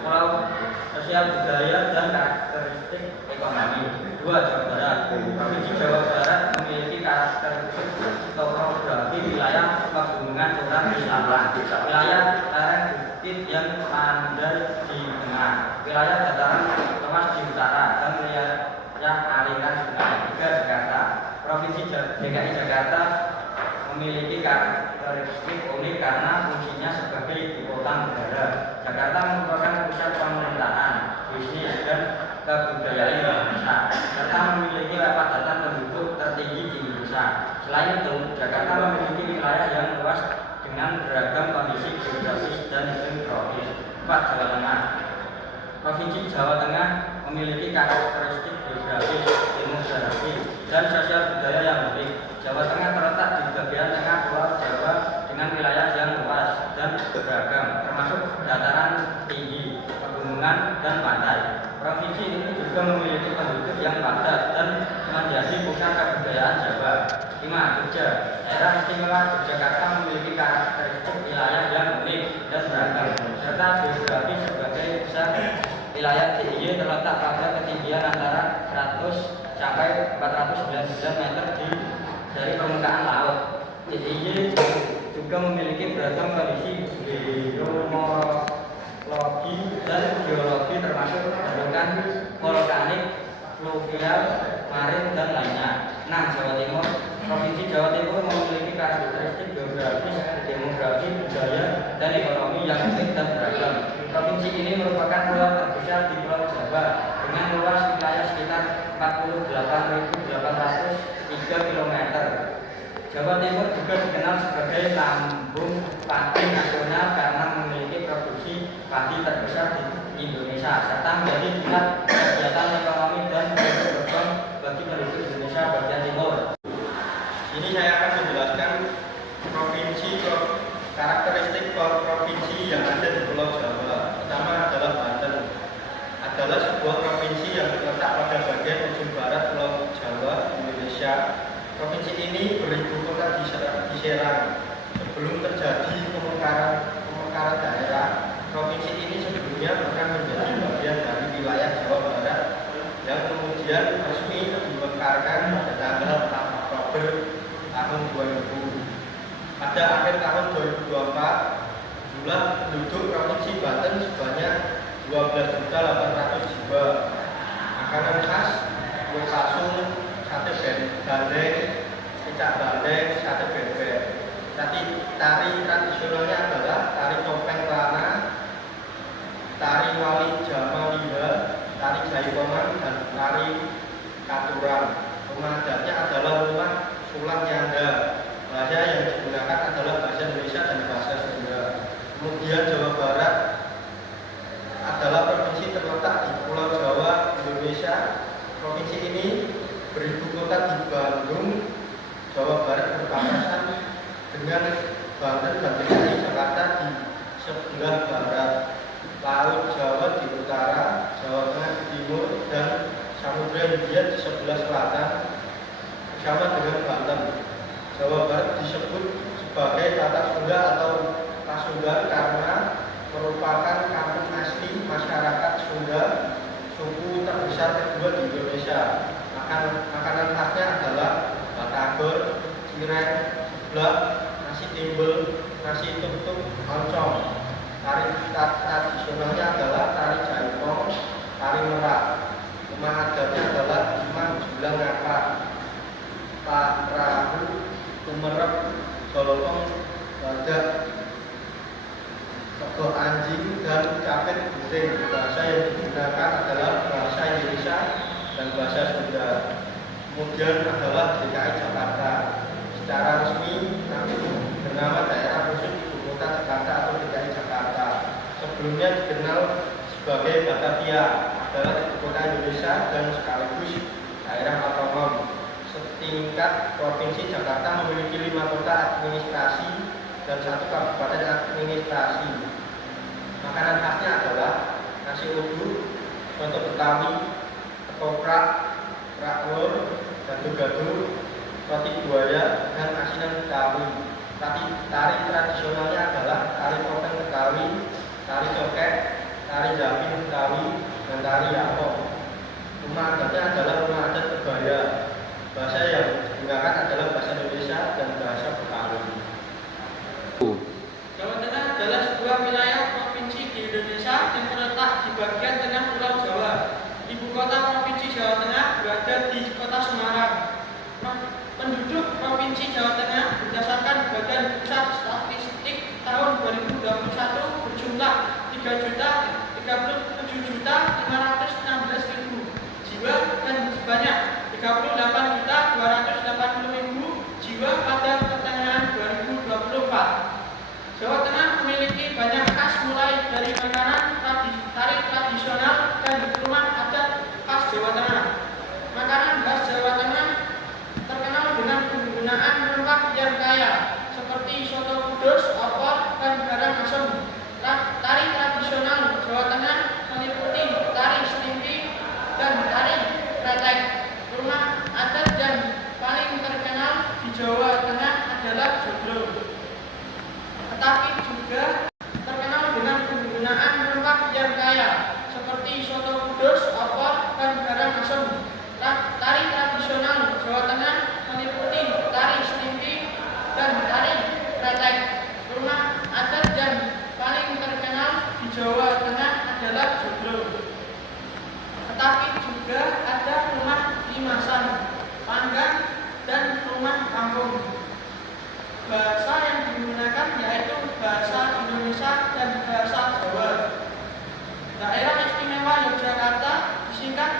pulau, sosial budaya dan karakteristik ekonomi. 2. Jawa Barat. Provinsi Jawa Barat memiliki karakteristik topografi wilayah pegunungan curam di selatan, wilayah lereng bukit yang landai di tengah, wilayah dataran luas di utara, dan wilayah aliran sungai. 3. Jakarta. Provinsi DKI Jakarta memiliki karakteristik unik karena fungsinya sebagai ibu kota negara. Jakarta merupakan pusat pemerintahan, bisnis, dan kebudayaan Indonesia, serta memiliki kepadatan penduduk tertinggi di Indonesia. Selain itu, Jakarta memiliki wilayah yang luas dengan beragam kondisi geografis dan iklim tropis. 4. Jawa Tengah. Provinsi Jawa Tengah memiliki karakteristik geografis, demografi, dan sosial budaya yang unik. Jawa Tengah terletak di bagian tengah Pulau Jawa dengan wilayah yang luas dan beragam, termasuk dataran tinggi, pegunungan, dan pantai. Provinsi ini juga memiliki penduduk yang padat dan menjadi pusat kebudayaan Jawa. 5. Jogja. Daerah Istimewa Yogyakarta memiliki karakteristik wilayah yang unik dan beragam, serta geografi sebagai pusat wilayah DIY terletak pada ketinggian antara 100 sampai 499 meter dari permukaan laut. DIY juga memiliki beragam kondisi geomorfologi dan geologi, termasuk bentukan volkanik, fluvial, marin, dan lainnya. 6. Jawa Timur. Provinsi Jawa Timur memiliki karakteristik geografis, demografi, budaya, dan ekonomi yang unik dan beragam. Provinsi ini merupakan pulau terbesar di Pulau Jawa dengan luas wilayah sekitar 48.803 km. Jawa Timur juga dikenal sebagai lambung padi nasional karena memiliki produksi padi terbesar di Indonesia, serta menjadi pusat kegiatan ekonomi dan berkembang bagi penduduk Indonesia bagian timur. Ini saya akan menjelaskan karakteristik provinsi yang ada di Pulau Jawa. Pertama adalah Banten. Adalah sebuah provinsi yang terletak pada bagian ujung barat Pulau Jawa, Indonesia. Provinsi ini beribu kota di Serang. Sebelum terjadi pemekaran daerah, provinsi ini sebelumnya pernah menjadi bagian dari wilayah Jawa Barat yang kemudian resmi dimekarkan pada tanggal 4 Oktober tahun 2000. Pada akhir tahun 2024, jumlah penduduk provinsi Banten sebanyak 12.800 jiwa. Makanan khas kue kasung, sate bandeng, kecap bandeng, sate bebek. Tari tradisionalnya adalah tari topeng lana, tari wali jamaliha, tari jaipongan, dan tari katuran. Rumah adatnya adalah rumah sulap nyanda. Bahasa yang digunakan adalah bahasa Indonesia dan bahasa Sunda. Kemudian Jawa Barat adalah provinsi terletak di Pulau Jawa, Indonesia. Provinsi ini beribu kota di Bandung. Jawa Barat berbatasan dengan Banten dan DKI Jakarta di sebelah barat, Laut Jawa di utara, Jawa Tengah di timur, dan Samudra Hindia di sebelah selatan bersama dengan Banten. Jawa Barat disebut sebagai Tata Sunda atau Pasundan karena merupakan kampung asli masyarakat Sunda, suku terbesar kedua di Indonesia. Makanan khasnya adalah batagor, cireng, seblak, nasi timbel, nasi tuk-tuk, oncom. Tari tradisionalnya adalah tari jaipong, tari merak. Rumah adatnya adalah imam julang ngakak, perahu, tumerep, golong, badak, tegok anjing, dan capit buting. Bahasa yang digunakan adalah bahasa Indonesia dan bahasa Sunda. Kemudian adalah DKI Jakarta. Secara resmi bernama Daerah Khusus Ibu Kota Jakarta atau DKI Jakarta. Sebelumnya dikenal sebagai Batavia, adalah ibu kota Indonesia dan sekaligus daerah otonom. Setingkat provinsi Jakarta memiliki 5 kota administrasi dan 1 kabupaten administrasi. Makanan khasnya adalah nasi uduk, soto betawi, ketoprak, rak-lur, gado-gado, roti buaya, dan asinan betawi. Tari tradisionalnya adalah tari topeng Betawi, tari cokek, tari Jambi, Betawi, dan tari Yapong. Rumah adatnya adalah rumah adat Kebaya. Bahasa yang digunakan adalah bahasa Indonesia dan bahasa Betawi. Jawa Tengah adalah sebuah wilayah provinsi di Indonesia yang terletak di bagian tengah Pulau Jawa. Ibu kota provinsi Jawa Tengah berada di kota Semarang. Penduduk provinsi Jawa Tengah berdasarkan Badan Pusat Statistik tahun 2021 berjumlah 3.037.516.000 jiwa dan sebanyak 38.280.000 jiwa pada pertengahan 2024. Jawa Tengah memiliki banyak khas mulai dari makanan, tari tradisional, dan rumah adat khas Jawa Tengah. Makanan khas Jawa Tengah terkenal dengan penggunaan rempah yang kaya, seperti soto kudus, opor, dan garang asem. Tari tradisional Jawa Tengah meliputi tari selimpi dan tari kretek. Rumah adat yang paling terkenal di Jawa Tengah adalah joglo, tetapi juga terkenal dengan penggunaan rempah yang kaya, seperti soto kudus, opor, dan garang asem. Tari tradisional Jawa Tengah meliputi tari selimpi dan tari kretek. Rumah adat yang paling terkenal di Jawa Tengah adalah joglo, tetapi juga ada rumah limasan, panggang, dan rumah kampung. Bahasa yang digunakan yaitu bahasa Indonesia dan bahasa Jawa. Daerah Istimewa Yogyakarta disingkat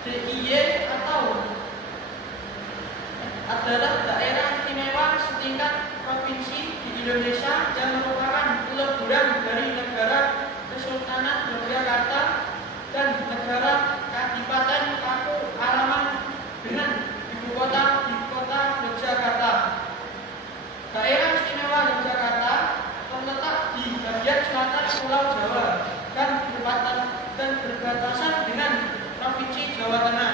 DIY adalah daerah istimewa setingkat provinsi di Indonesia yang merupakan peleburan dari negara Kesultanan Yogyakarta dan negara Kadipaten Paku-Alaman dengan ibu kota di kota Yogyakarta. Daerah Istimewa Yogyakarta terletak di bagian selatan Pulau Jawa dan berbatasan dengan Provinsi Jawa Tengah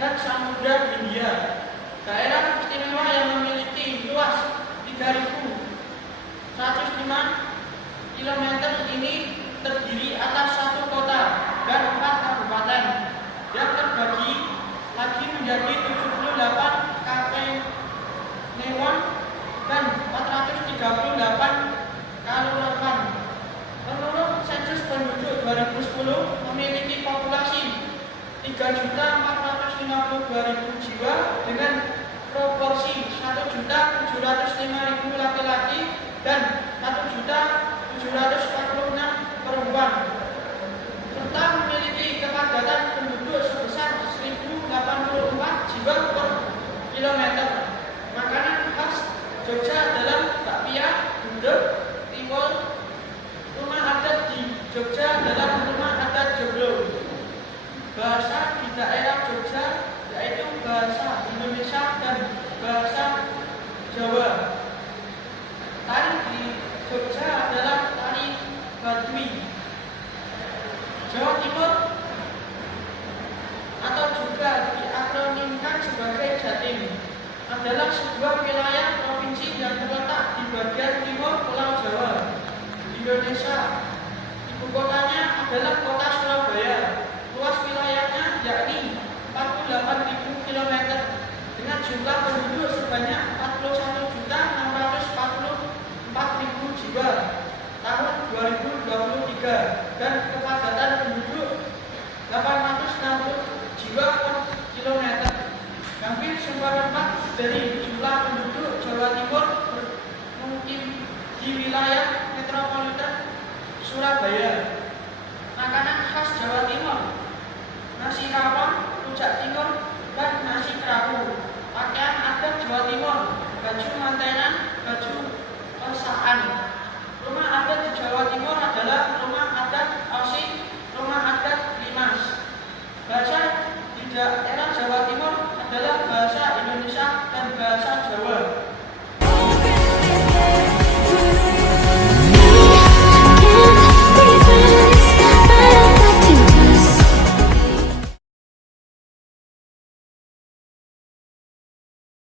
dan Samudra Hindia. Daerah istimewa yang memiliki luas 3.105 km ini terdiri atas satu kota dan 4 kabupaten yang terbagi lagi menjadi 78 kabupaten dan 438 kelurahan. Menurut sensus penduduk 2010 memiliki populasi 3.452.000 jiwa dengan proporsi 1.705.000 laki-laki dan 1.746 perempuan, serta memiliki kepadatan penduduk sebesar 1.084 jiwa per kilometer. Makanan khas Jogja adalah bakpia, gudeg, tiwul. Rumah adat di Jogja adalah rumah adat joglo. Bahasa di daerah Jogja yaitu bahasa Indonesia dan bahasa Jawa. Tari di Jogja adalah tari Baduy. Jawa Timur atau juga diakronimkan sebagai Jatim adalah sebuah wilayah provinsi yang terletak di bagian timur Pulau Jawa, Indonesia. Ibu kotanya adalah kota Surabaya. Luas wilayahnya yakni 48.000 km dengan jumlah penduduk sebanyak 41.644.000 jiwa tahun 2023 dan kepadatan penduduk 860 jiwa per kilometer. Hampir seperempat dari jumlah penduduk Jawa Timur bermukim di wilayah metropolitan Surabaya.